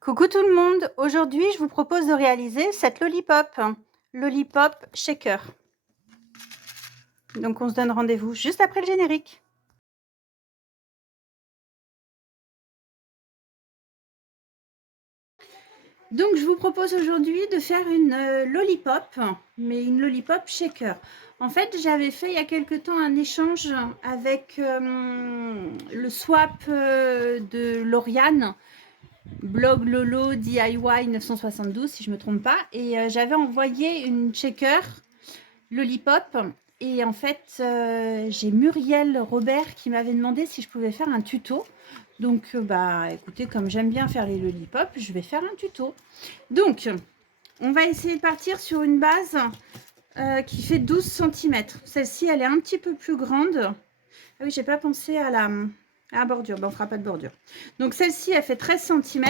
Coucou tout le monde, aujourd'hui je vous propose de réaliser cette lollipop shaker. Donc on se donne rendez-vous juste après le générique. Donc je vous propose aujourd'hui de faire une lollipop, mais une lollipop shaker. En fait, j'avais fait il y a quelque temps un échange avec le swap de Lauriane, blog Lolo DIY 972 si je me trompe pas, et j'avais envoyé une shaker lollipop. Et en fait, j'ai Muriel Robert qui m'avait demandé si je pouvais faire un tuto. Donc, bah, écoutez, comme j'aime bien faire les lollipops, je vais faire un tuto. Donc, on va essayer de partir sur une base qui fait 12 cm. Celle-ci, elle est un petit peu plus grande. Ah oui, j'ai pas pensé à la bordure. Ben, on fera pas de bordure. Donc, celle-ci, elle fait 13 cm.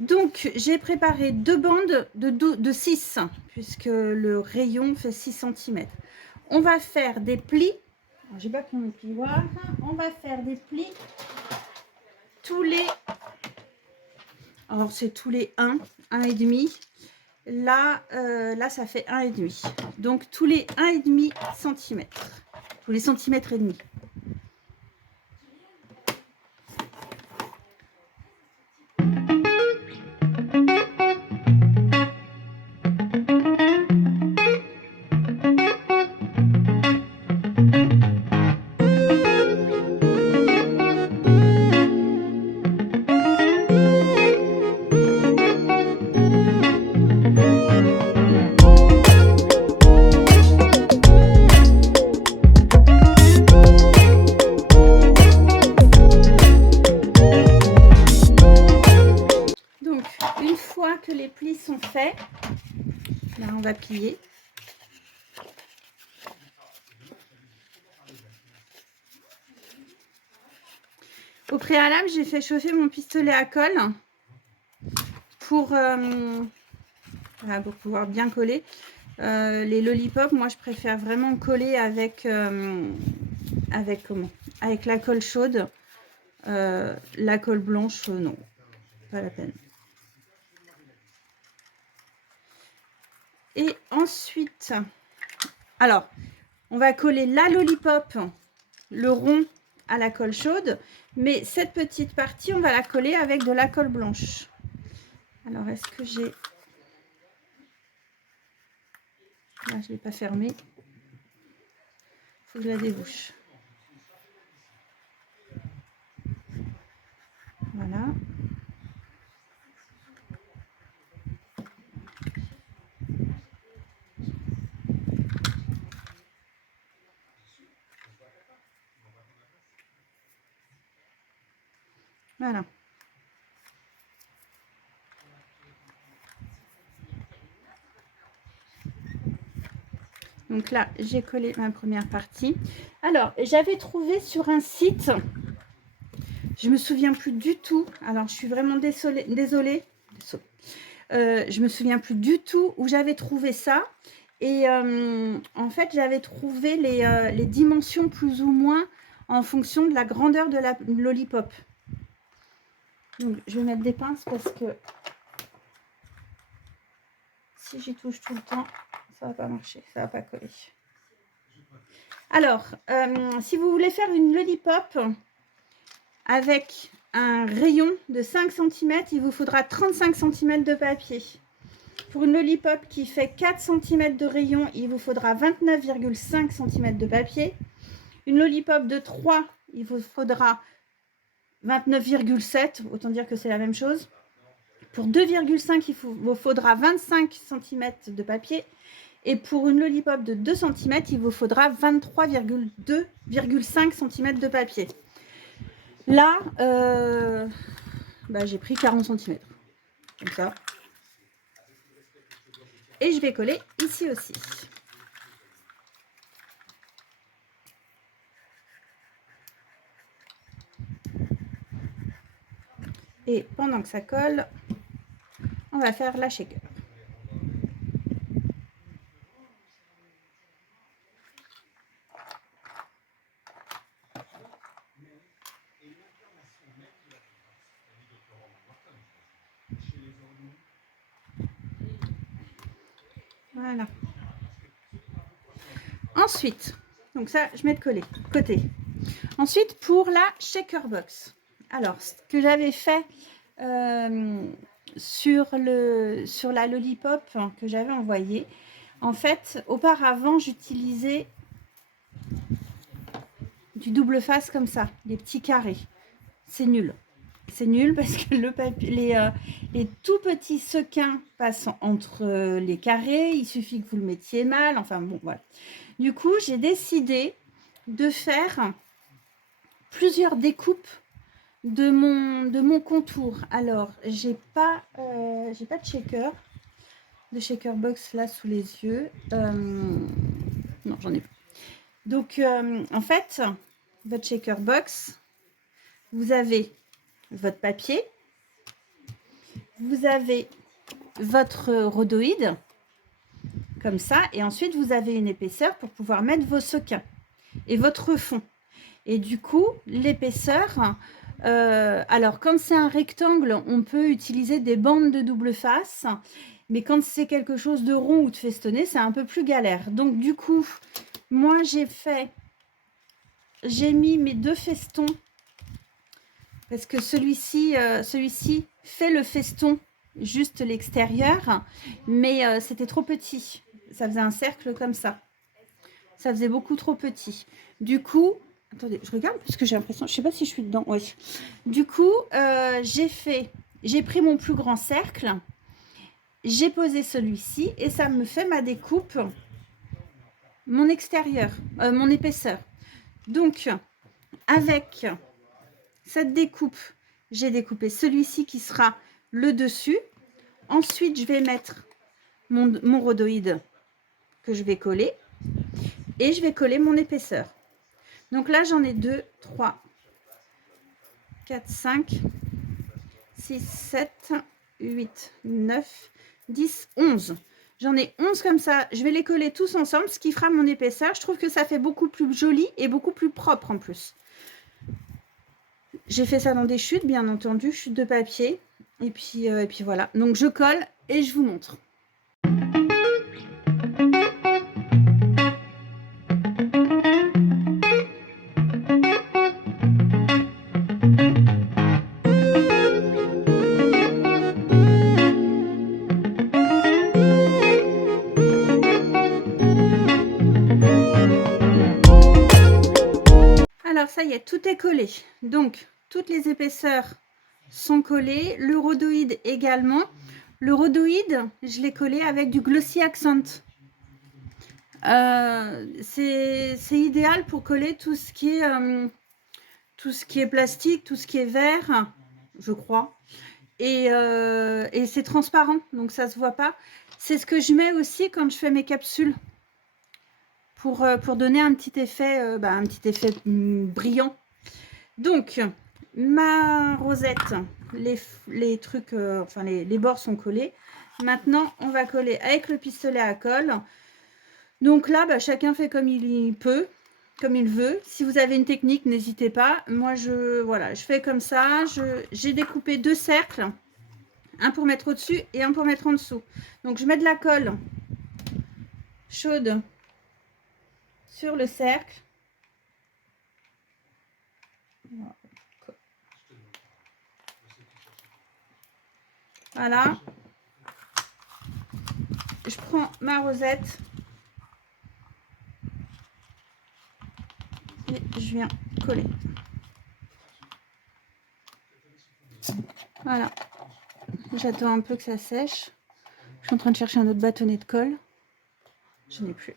Donc, j'ai préparé deux bandes de 6, puisque le rayon fait 6 cm. On va faire des plis. J'ai pas pris mon plioir. On va faire des plis tous les... Alors, c'est tous les 1 et demi. Là, ça fait 1 et demi. Donc, tous les 1 et demi centimètres. Tous les centimètres et demi. Donc, une fois que les plis sont faits, là, on va plier. Au préalable, j'ai fait chauffer mon pistolet à colle pour pouvoir bien coller. Les lollipops, moi, je préfère vraiment coller avec la colle chaude. La colle blanche, non, pas la peine. Et ensuite, alors, on va coller la lollipop, le rond, à la colle chaude, mais cette petite partie, on va la coller avec de la colle blanche. Alors, est-ce que j'ai... Là, je ne l'ai pas fermée. Il faut que je la débouche. Voilà. Voilà. Donc là, j'ai collé ma première partie. Alors, j'avais trouvé sur un site, je me souviens plus du tout. Alors, je suis vraiment désolée. Je me souviens plus du tout où j'avais trouvé ça. Et en fait, j'avais trouvé les dimensions plus ou moins en fonction de la grandeur de la lollipop. Donc, je vais mettre des pinces parce que si j'y touche tout le temps, ça va pas marcher, ça va pas coller. Alors, si vous voulez faire une lollipop avec un rayon de 5 cm, il vous faudra 35 cm de papier. Pour une lollipop qui fait 4 cm de rayon, il vous faudra 29,5 cm de papier. Une lollipop de 3, il vous faudra 29,7, autant dire que c'est la même chose. Pour 2,5, il vous faudra 25 cm de papier. Et pour une lollipop de 2 cm, il vous faudra 23,5 cm de papier. Là, j'ai pris 40 cm. Comme ça. Et je vais coller ici aussi. Et pendant que ça colle, on va faire la shaker. Voilà. Ensuite, donc ça, je mets de côté. Ensuite, pour la shaker box. Alors, ce que j'avais fait sur la lollipop que j'avais envoyée, en fait, auparavant, j'utilisais du double face comme ça, des petits carrés. C'est nul. C'est nul parce que les tout petits sequins passent entre les carrés. Il suffit que vous le mettiez mal. Enfin bon, voilà. Du coup, j'ai décidé de faire plusieurs découpes de mon contour. Alors, j'ai pas de shaker box là sous les yeux. Non, j'en ai plus. Donc, en fait, votre shaker box, vous avez votre papier, vous avez votre rhodoïde, comme ça, et ensuite vous avez une épaisseur pour pouvoir mettre vos sequins et votre fond. Et du coup, l'épaisseur, alors quand c'est un rectangle, on peut utiliser des bandes de double face, mais quand c'est quelque chose de rond ou de festonné, c'est un peu plus galère. Donc du coup, moi j'ai mis mes 2 festons, parce que celui-ci fait le feston juste l'extérieur, mais c'était trop petit. Ça faisait un cercle comme ça. Ça faisait beaucoup trop petit. Du coup, attendez, je regarde parce que j'ai l'impression, je sais pas si je suis dedans. Oui. Du coup, j'ai pris mon plus grand cercle, j'ai posé celui-ci et ça me fait ma découpe, mon extérieur, mon épaisseur. Donc, avec cette découpe, j'ai découpé celui-ci qui sera le dessus. Ensuite, je vais mettre mon rhodoïde que je vais coller et je vais coller mon épaisseur. Donc là, j'en ai 2, 3, 4, 5, 6, 7, 8, 9, 10, 11. J'en ai 11 comme ça. Je vais les coller tous ensemble, ce qui fera mon épaisseur. Je trouve que ça fait beaucoup plus joli et beaucoup plus propre en plus. J'ai fait ça dans des chutes, bien entendu, chutes de papier. Et puis voilà. Donc je colle et je vous montre. Alors ça y est, tout est collé. Donc toutes les épaisseurs sont collées, le rhodoïde également. Le rhodoïde, je l'ai collé avec du Glossy Accent. C'est idéal pour coller tout ce qui est plastique, tout ce qui est verre, je crois. Et c'est transparent, donc ça se voit pas. C'est ce que je mets aussi quand je fais mes capsules pour donner un petit effet brillant. Donc, ma rosette, les trucs, les bords sont collés. Maintenant, on va coller avec le pistolet à colle. Donc là, chacun fait comme il peut, comme il veut. Si vous avez une technique, n'hésitez pas. Moi, je fais comme ça. J'ai découpé 2 cercles, un pour mettre au-dessus et un pour mettre en dessous. Donc, je mets de la colle chaude sur le cercle. Voilà. Je prends ma rosette et je viens coller. Voilà. J'attends un peu que ça sèche. Je suis en train de chercher un autre bâtonnet de colle. Je n'ai plus.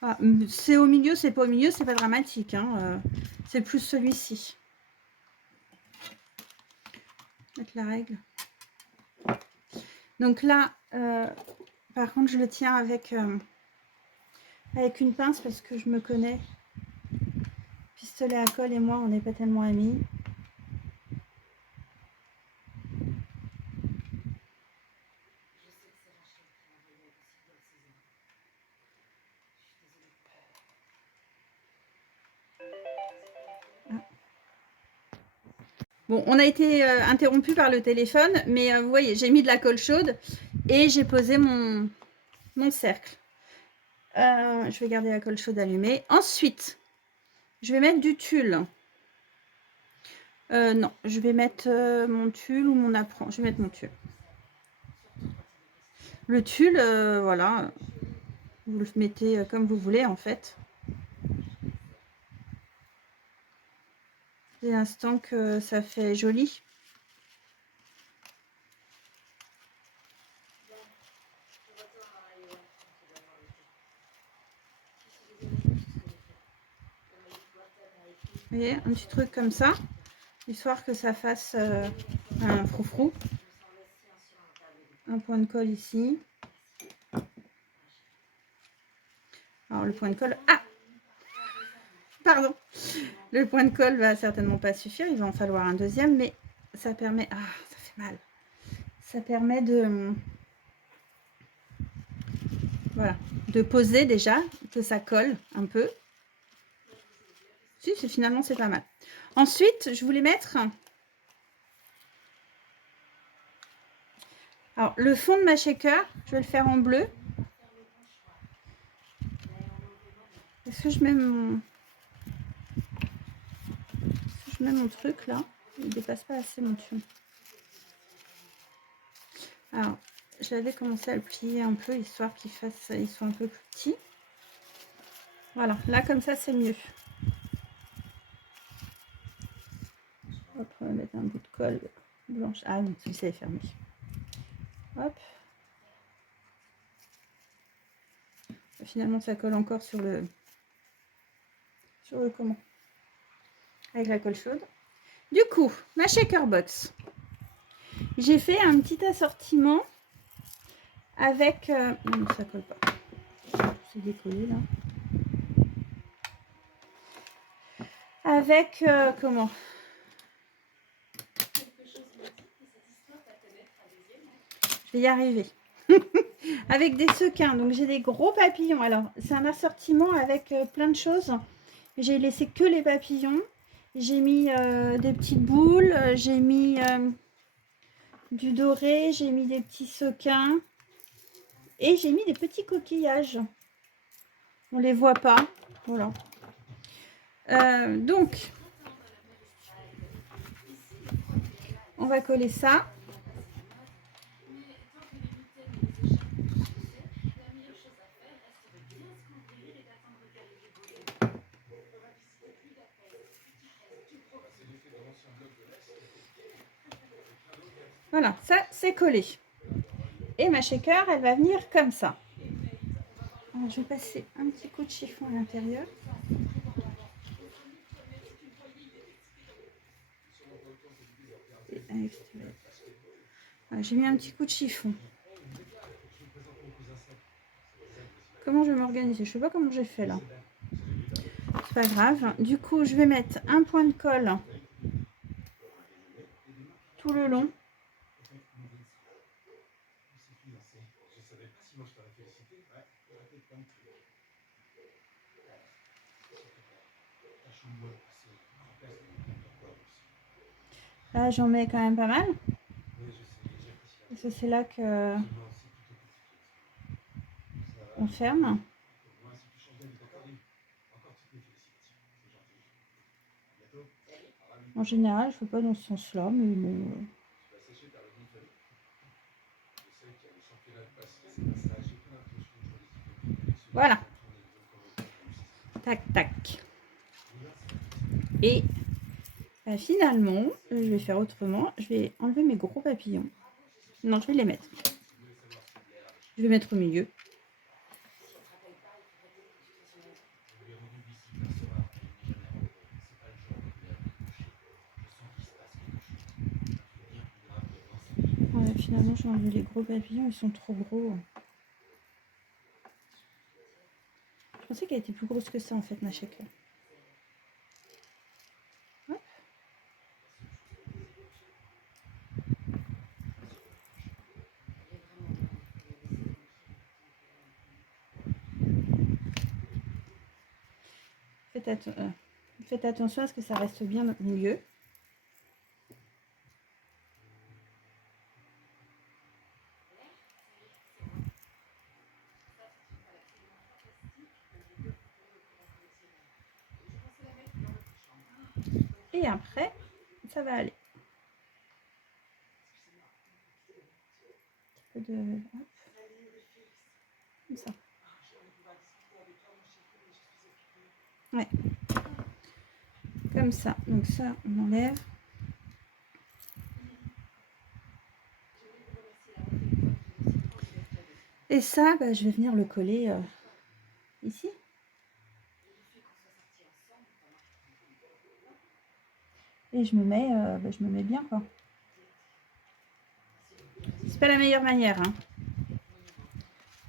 Ah, c'est au milieu, c'est pas au milieu, c'est pas dramatique. Hein. C'est plus celui-ci. Mettre la règle. Donc là, par contre, je le tiens avec une pince parce que je me connais. Pistolet à colle et moi, on n'est pas tellement amis. Bon, on a été interrompu par le téléphone, mais vous voyez, j'ai mis de la colle chaude et j'ai posé mon cercle. Je vais garder la colle chaude allumée. Ensuite, je vais mettre du tulle. Non, je vais mettre mon tulle ou mon apprend. Je vais mettre mon tulle. Le tulle, voilà, vous le mettez comme vous voulez en fait. Dès l'instant que ça fait joli. Vous voyez, un petit truc comme ça, histoire que ça fasse un froufrou. Un point de colle ici. Alors le point de colle... Ah! Pardon! Le point de colle va certainement pas suffire, il va en falloir un deuxième, mais ça permet... Ah, ça fait mal. Ça permet de... Voilà, de poser déjà, que ça colle un peu. Si, finalement c'est pas mal. Ensuite, je voulais mettre... Alors, le fond de ma shaker, je vais le faire en bleu. Est-ce que je mets mon... Je mets mon truc là, il ne dépasse pas assez mon tuyau. Alors, j'avais commencé à le plier un peu, histoire qu'il fasse, ils sont un peu plus petits. Voilà, là comme ça c'est mieux. Hop, on va mettre un bout de colle blanche. Ah non, celui-ci est fermé. Hop. Finalement, ça colle encore sur le comment, avec la colle chaude. Du coup, ma shaker box. J'ai fait un petit assortiment avec... non, ça colle pas. C'est décollé là. Avec comment? Je vais y arriver. Avec des sequins. Donc j'ai des gros papillons. Alors c'est un assortiment avec plein de choses. J'ai laissé que les papillons. J'ai mis des petites boules. J'ai mis du doré. J'ai mis des petits sequins. Et j'ai mis des petits coquillages. On les voit pas. Voilà. Donc, on va coller ça. Voilà, ça c'est collé. Et ma shaker, elle va venir comme ça. Alors, je vais passer un petit coup de chiffon à l'intérieur. Voilà, j'ai mis un petit coup de chiffon. Comment je vais m'organiser? Je ne sais pas comment j'ai fait là. C'est pas grave. Du coup, je vais mettre un point de colle tout le long. Là, j'en mets quand même pas mal. Parce que c'est là que on ferme. En général, je ne fais pas dans ce sens-là, mais bon. Voilà. Tac, tac. Et finalement, je vais faire autrement. Je vais enlever mes gros papillons. Non, je vais les mettre. Je vais mettre au milieu. Ouais, finalement, j'ai enlevé les gros papillons. Ils sont trop gros. Je pensais qu'elle était plus grosse que ça, en fait, ma shaker. Ouais. Faites attention à ce que ça reste bien au milieu. Et après, ça va aller. Un peu de... Hop. Comme ça. Ouais. Comme ça. Donc ça, on enlève. Et ça, bah, je vais venir le coller ici. Et je me mets bien, quoi. C'est pas la meilleure manière, hein,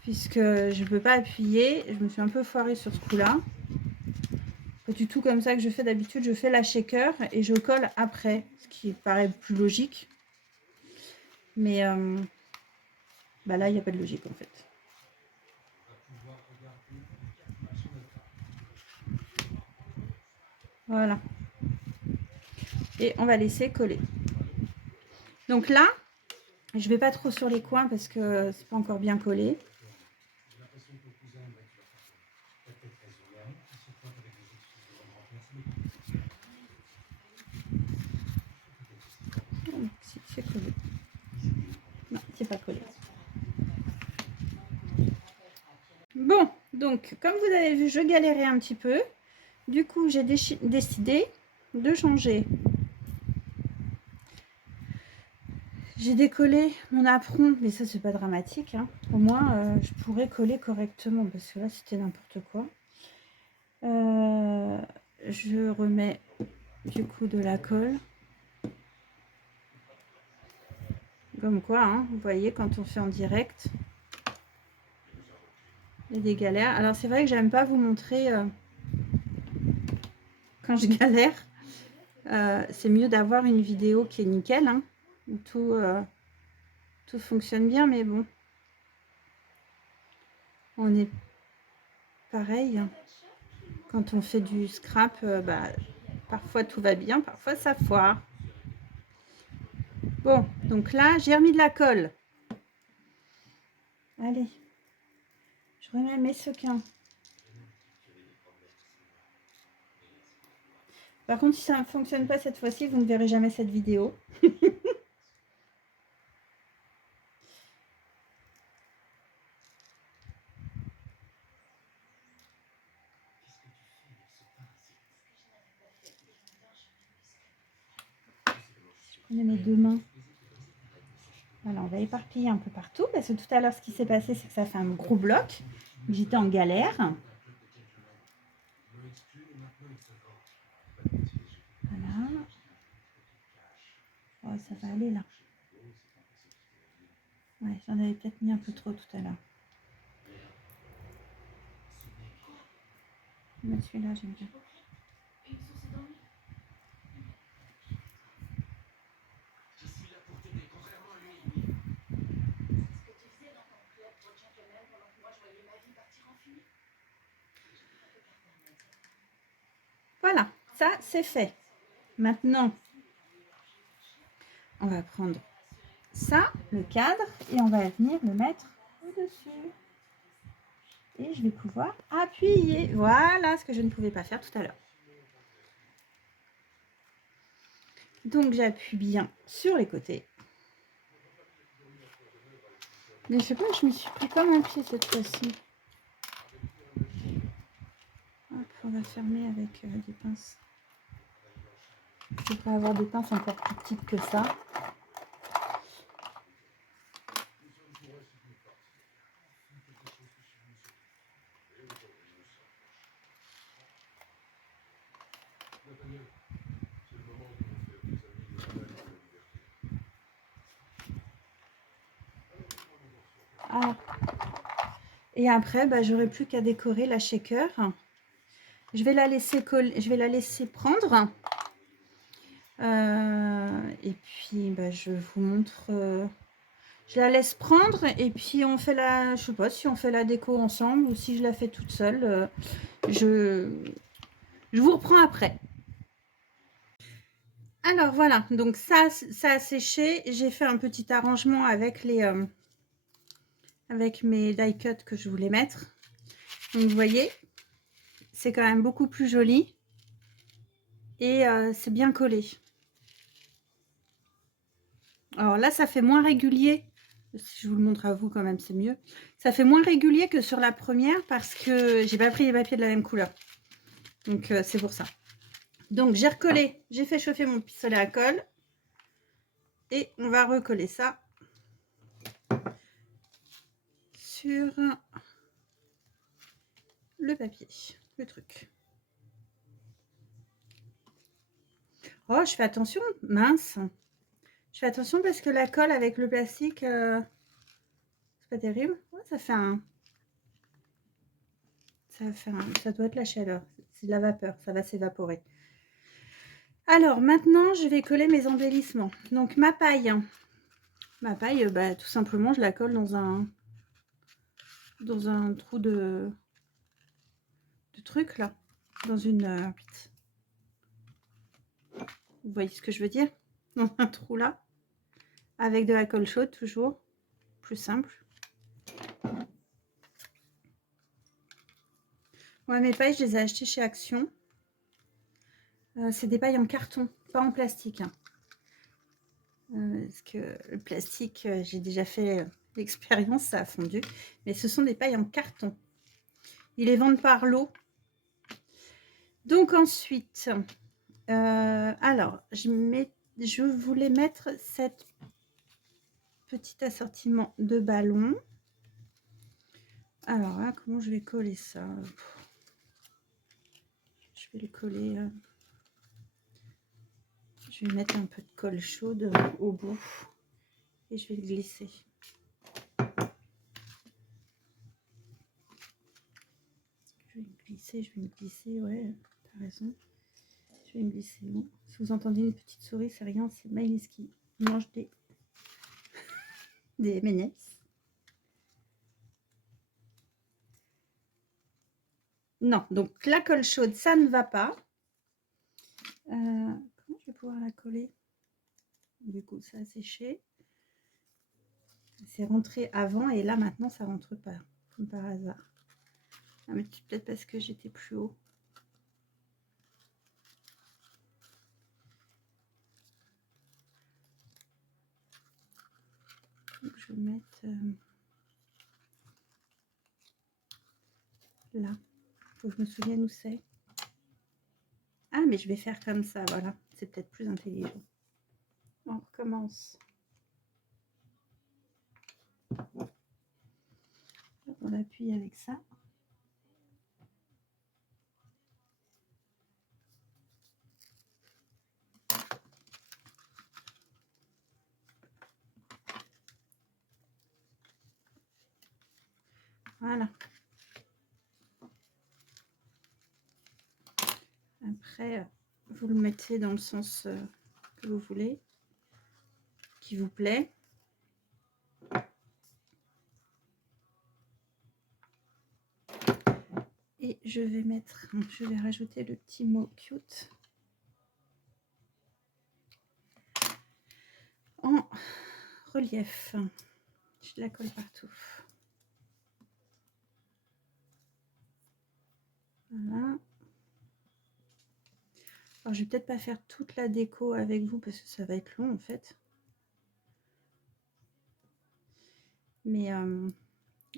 puisque je ne peux pas appuyer. Je me suis un peu foirée sur ce coup-là. Pas du tout comme ça que je fais d'habitude. Je fais la shaker et je colle après, ce qui paraît plus logique. Mais bah là, il n'y a pas de logique en fait. Voilà. Et on va laisser coller. Donc là, je ne vais pas trop sur les coins parce que c'est pas encore bien collé. Si, c'est collé. Non, c'est pas collé. Bon, donc, comme vous avez vu, je galérais un petit peu. Du coup, j'ai décidé de changer. J'ai décollé mon apron, mais ça, c'est pas dramatique, hein. Au moins, je pourrais coller correctement, parce que là, c'était n'importe quoi. Je remets, du coup, de la colle. Comme quoi, hein, vous voyez, quand on fait en direct, il y a des galères. Alors, c'est vrai que j'aime pas vous montrer quand je galère. C'est mieux d'avoir une vidéo qui est nickel, hein, où tout fonctionne bien, mais bon, on est pareil. Quand on fait du scrap, bah, parfois tout va bien, parfois ça foire. Bon, donc là, j'ai remis de la colle. Allez, je remets mes sequins. Par contre, si ça ne fonctionne pas cette fois-ci, vous ne verrez jamais cette vidéo. Je mets mes deux mains. Voilà, on va éparpiller un peu partout parce que tout à l'heure, ce qui s'est passé, c'est que ça fait un gros bloc. J'étais en galère. Voilà. Oh, ça va aller là. Ouais, j'en avais peut-être mis un peu trop tout à l'heure. Mais celui-là, j'aime bien. Voilà, ça c'est fait. Maintenant, on va prendre ça, le cadre, et on va venir le mettre au-dessus. Et je vais pouvoir appuyer. Voilà ce que je ne pouvais pas faire tout à l'heure. Donc j'appuie bien sur les côtés. Mais je sais pas, je me suis pris comme un pied cette fois-ci. On va fermer avec des pinces. Je devrais avoir des pinces encore plus petites que ça. Ah. Et après, bah, j'aurai plus qu'à décorer la shaker. Je vais la laisser coller, je vais la laisser prendre. Et puis, bah, je vous montre. Je la laisse prendre et puis on fait la. Je sais pas si on fait la déco ensemble ou si je la fais toute seule. Je vous reprends après. Alors voilà, donc ça a séché. J'ai fait un petit arrangement avec avec mes die cuts que je voulais mettre. Donc vous voyez, c'est quand même beaucoup plus joli. et c'est bien collé. Alors là, ça fait moins régulier. Si je vous le montre à vous quand même, c'est mieux. Ça fait moins régulier que sur la première parce que j'ai pas pris les papiers de la même couleur. Donc c'est pour ça. Donc j'ai recollé, j'ai fait chauffer mon pistolet à colle. Et on va recoller ça sur le papier, le truc. Oh, je fais attention, mince. Je fais attention parce que la colle avec le plastique, c'est pas terrible. Ouais, ça fait un... Ça doit être la chaleur. C'est de la vapeur, ça va s'évaporer. Alors, maintenant, je vais coller mes embellissements. Donc, ma paille. Ma paille, bah, tout simplement, je la colle dans un trou de truc, là. Dans une... vous voyez ce que je veux dire? Dans un trou, là. Avec de la colle chaude, toujours. Plus simple. Ouais, mes pailles, je les ai achetées chez Action. C'est des pailles en carton, pas en plastique. Hein. Parce que le plastique, j'ai déjà fait l'expérience, ça a fondu. Mais ce sont des pailles en carton. Ils les vendent par lot. Donc ensuite, alors, je voulais mettre cette petit assortiment de ballons. Alors là, comment je vais coller ça? Je vais le coller... je vais mettre un peu de colle chaude au bout et je vais le glisser. Je vais me glisser, ouais, t'as raison. Je vais me glisser. Bon, si vous entendez une petite souris, c'est rien, c'est Maïlis qui mange des M&M's. Non, donc la colle chaude, ça ne va pas. Comment je vais pouvoir la coller? Du coup, ça a séché. C'est rentré avant et là, maintenant, ça rentre pas, comme par hasard. Ah, mais peut-être parce que j'étais plus haut. Donc, je vais mettre là. Faut que je me souvienne où c'est. Ah, mais je vais faire comme ça, voilà. C'est peut-être plus intelligent. On recommence. On appuie avec ça. Voilà. Après, vous le mettez dans le sens que vous voulez, qui vous plaît. Et je vais rajouter le petit mot cute en relief. Je la colle partout. Voilà. Alors, je vais peut-être pas faire toute la déco avec vous parce que ça va être long en fait. Mais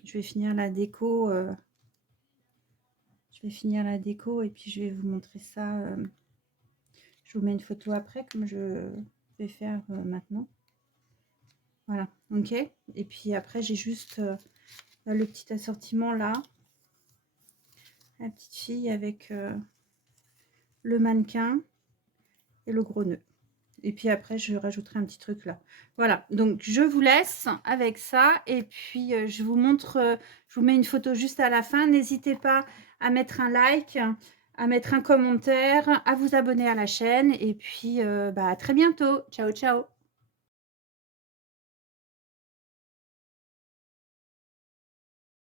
je vais finir la déco. Je vais finir la déco et puis je vais vous montrer ça. Je vous mets une photo après comme je vais faire maintenant. Voilà, ok. Et puis après, j'ai juste le petit assortiment là. La petite fille avec le mannequin et le gros nœud. Et puis après, je rajouterai un petit truc là. Voilà, donc je vous laisse avec ça. Et puis, je vous montre, je vous mets une photo juste à la fin. N'hésitez pas à mettre un like, à mettre un commentaire, à vous abonner à la chaîne. Et puis, à très bientôt. Ciao, ciao.